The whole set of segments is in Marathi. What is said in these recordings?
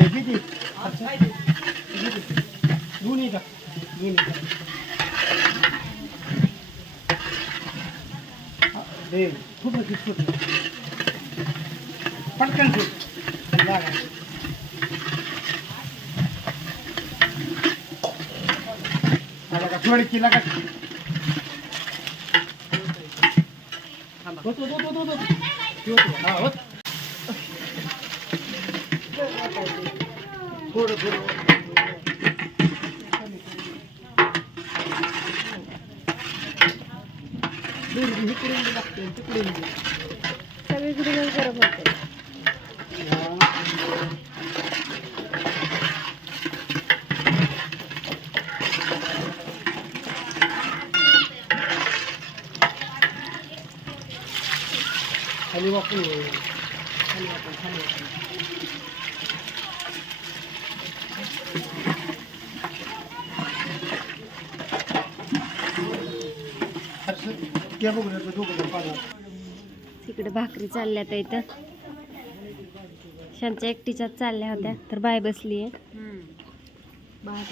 किती? दोन्ही का? दोन्ही खूप पटकन ठेव. लागा. थोडी किला का होतो होतो होतो होतो. हा होत. थोडं थोडं दूर इकडून बी लागते तिकडून बी. सगळीकडे गरम होते खाली वापरून खाली वापरून खाली वापरून हर्षद, घ्या बघू ना, तो दोघं जण पाण्यात. तिकडे भाकरी चालल्या त्या इथं. शांच्या एकटीच्याच चालल्या होत्या तर बाय बसली आहे.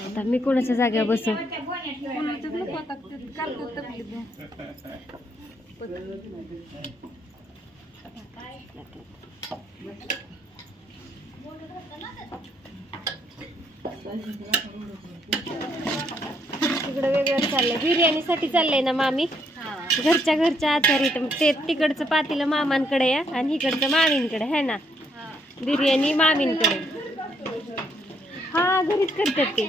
आता मी कोणाच्या जागेवर बसू? तिकडे वेगळं चाललंय. बिर्याणीसाठी चाललंय ना मामी? घरच्या घरच्या आचारी तर ते तिकडचं पातीला मामांकडे आहे आणि इकडचं मामींकडे आहे ना? बिर्याणी मामींकडे. हा घरीच करतात ते.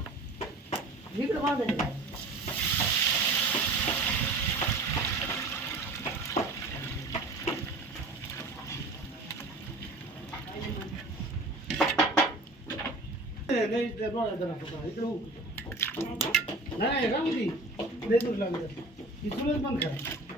बसता नाही, नाही, त्या डोळ्यात जरा फक्त. इकडे हो. नाही राहू दे लय दूर लागलं ही बंद करा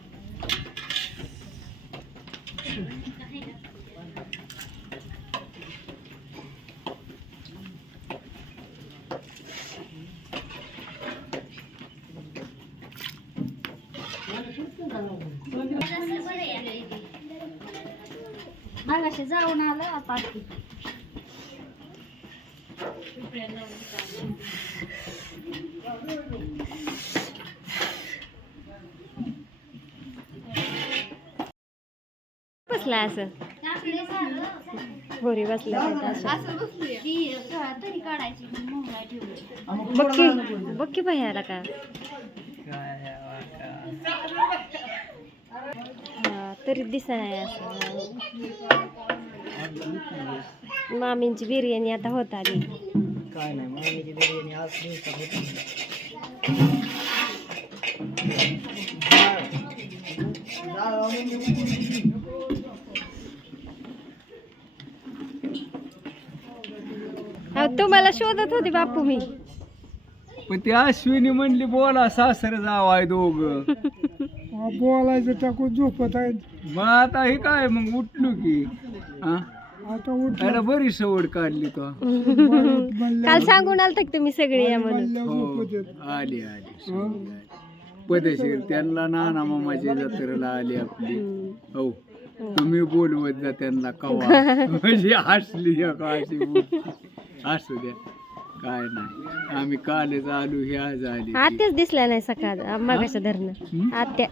मागाशी जाऊन आलं आता बसला असं. घोरी बसला बक्की बक्की भैयाला का हा, तरी दिसा नाही असं. मामींची बिर्याणी आता होत आली. काय नाही मामीची बिर्याणी आज तुम्हाला शोधत होते बापू मी. पण ती अश्विनी म्हणली बोला सासर जाव आहे दोघ. बोलायचं टाकून झोपत आहे मग आता हे काय मग उठलो की. हा? आता उठ अरे बरी सवड काढली तो काल सांगून आलत की तुम्ही सगळे या म्हणून. हो आली आली. सवड आली. पदेशीर त्यांना नाना मामाची जत्रेला आली आपली. हो तुम्ही बोलवत जा त्यांना कवा. म्हणजे हसली का अशी बोलती. असू द्या. काय नाही. आम्ही कालच आलो हे आज आली आत्याच दिसल्या नाही सकाळ मागाच्या धरणं? आत्या.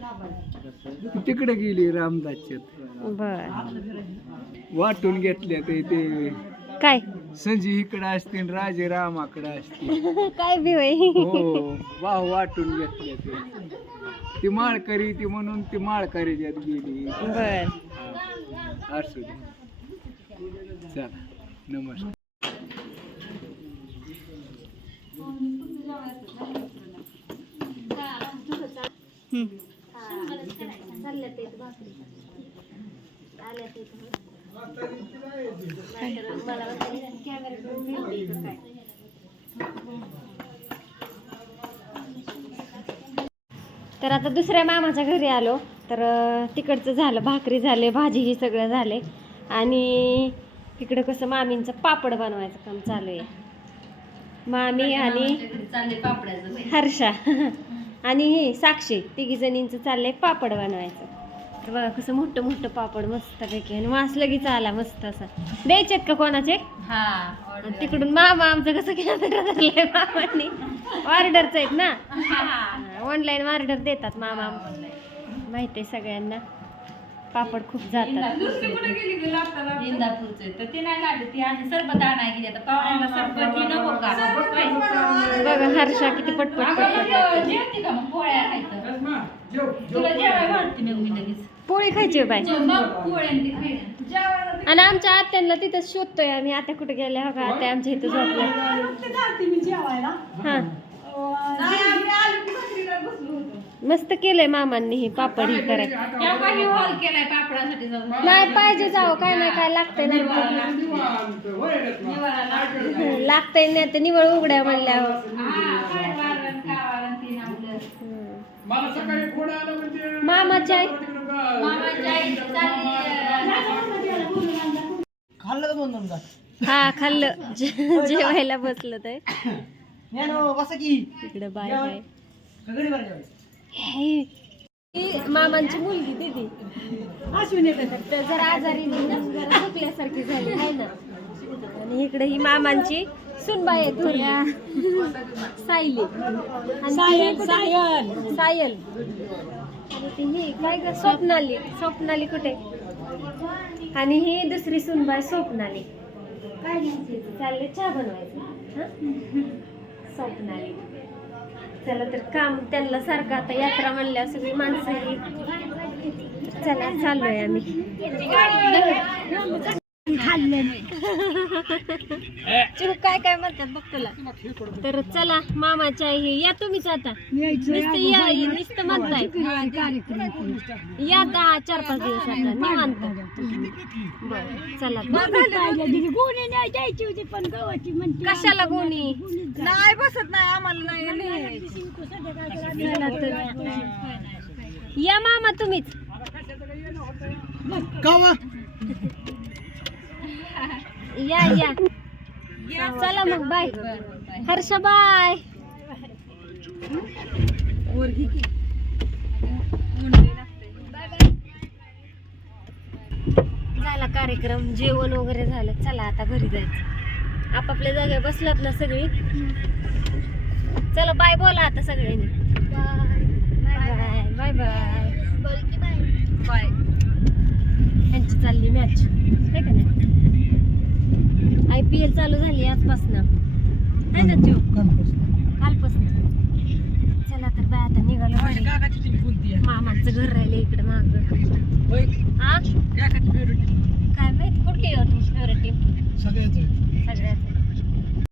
तिकडे गेली रामदासच्यात बर. वाटून घेतल्या ते ते. काय? संजी इकडे असते आणि राजे रामाकडे असते. काय बी होय. हो वाह वाटून घेतल्या ते. ती माळकरी ती म्हणून ती माळकरीच्यात गेली. बर. हा. असू दे. चला नमस्कार. तर आता दुसऱ्या मामाच्या घरी आलो. तर तिकडचं झालं भाकरी झाले भाजी ही सगळं झाले. आणि तिकडं कसं मामींचं पापड बनवायचं काम चालू आहे. मामी आणि हर्षा. आणि हे साक्षी तिघी जणींचं चाललंय पापड बनवायचं. तर बघा कसं मोठं मोठं पापड मस्त पैकी आणि वास लगेच आला मस्त असा. द्यायचेत का कोणाचे? आणि तिकडून मामा आमचं कसं कॅमेरा धरलंय मामांनी. ऑर्डरच आहेत ना? ऑनलाईन ऑर्डर देतात मामा. माहिती आहे सगळ्यांना. पापड खूप जातात. इंदापूरचे तर ते नाही काढले ती आणि सरबत आणाय गेली. आता पाहुण्याला सरबत ही नको का? बघा हर्षा किती पटपट पटपट अगं, जेवते का मग? पोळ्या खायचं तुला जेवाय घालते मग मी लगेच. पोळी खायची हो बाय आणि आमच्या आत्यांना तिथंच शोधतोय आम्ही. आता कुठे गेल्या हो का? आत्या आमच्या इथं झोपल्या हा. मस्त केलंय मामांनी हे पापड ही कराय या काही हॉल केलाय पापडासाठी जाऊन नाही पाहिजे जावं काय नाही काय लागतंय लागतो. लागतंय नाही तर निवळ उघड्या म्हणल्यावर. हा, ते. मामाच्या आई का हा खाल्लं. जे- जेवायला बसलं तर बसा की. इकडे बाय बाय. बरं मामांची मुलगी दिदी. तर जरा आजारी जरा झोपल्यासारखी झाली आहे ना? आणि इकडे ही मामांची सुनबाई आहे थोड्या सायली. सायल सायल सायल आणि ती ही काय ग स्वप्नाली. स्वप्नाली कुठे? आणि ही दुसरी सुनबाई स्वप्नाली. चालले चहा बनवायचं. हं? स्वप्नाली. चला तर काम त्यांना सारखं आता यात्रा म्हणल्या सगळी माणसं चला चाललोय आम्ही. चिरू काय काय म्हणतात बघ तुला? तर चला मामाच्या आई या तुम्हीच आता. नुसतं या नुसतं म्हणताय. या दहा चार पाच दिवस आता. निवांत. बरं चला कशाला गोणी? नाही बसत नाही आम्हाला नाही चला तर या मामा तुम्हीच. कावा या या. चला मग बाय. हर्षा बाय. झाला कार्यक्रम जेवण वगैरे झालं. चला आता घरी जायचं. आपापल्या जागे बसलात ना सगळी? चला बाय बोला आता सगळ्यांनी. Bye bye bye. बाय. यांची चालली मॅच नाही? आय पी एल चालू झाली आजपासून. आहे ना जीव? कालपासून. चला तर बाय आता निघालो. मामाचं घर राहिले इकडे माग. हा काय माहीत कुठली तुमची फेवरेट टीम सगळ्याच सगळ्यात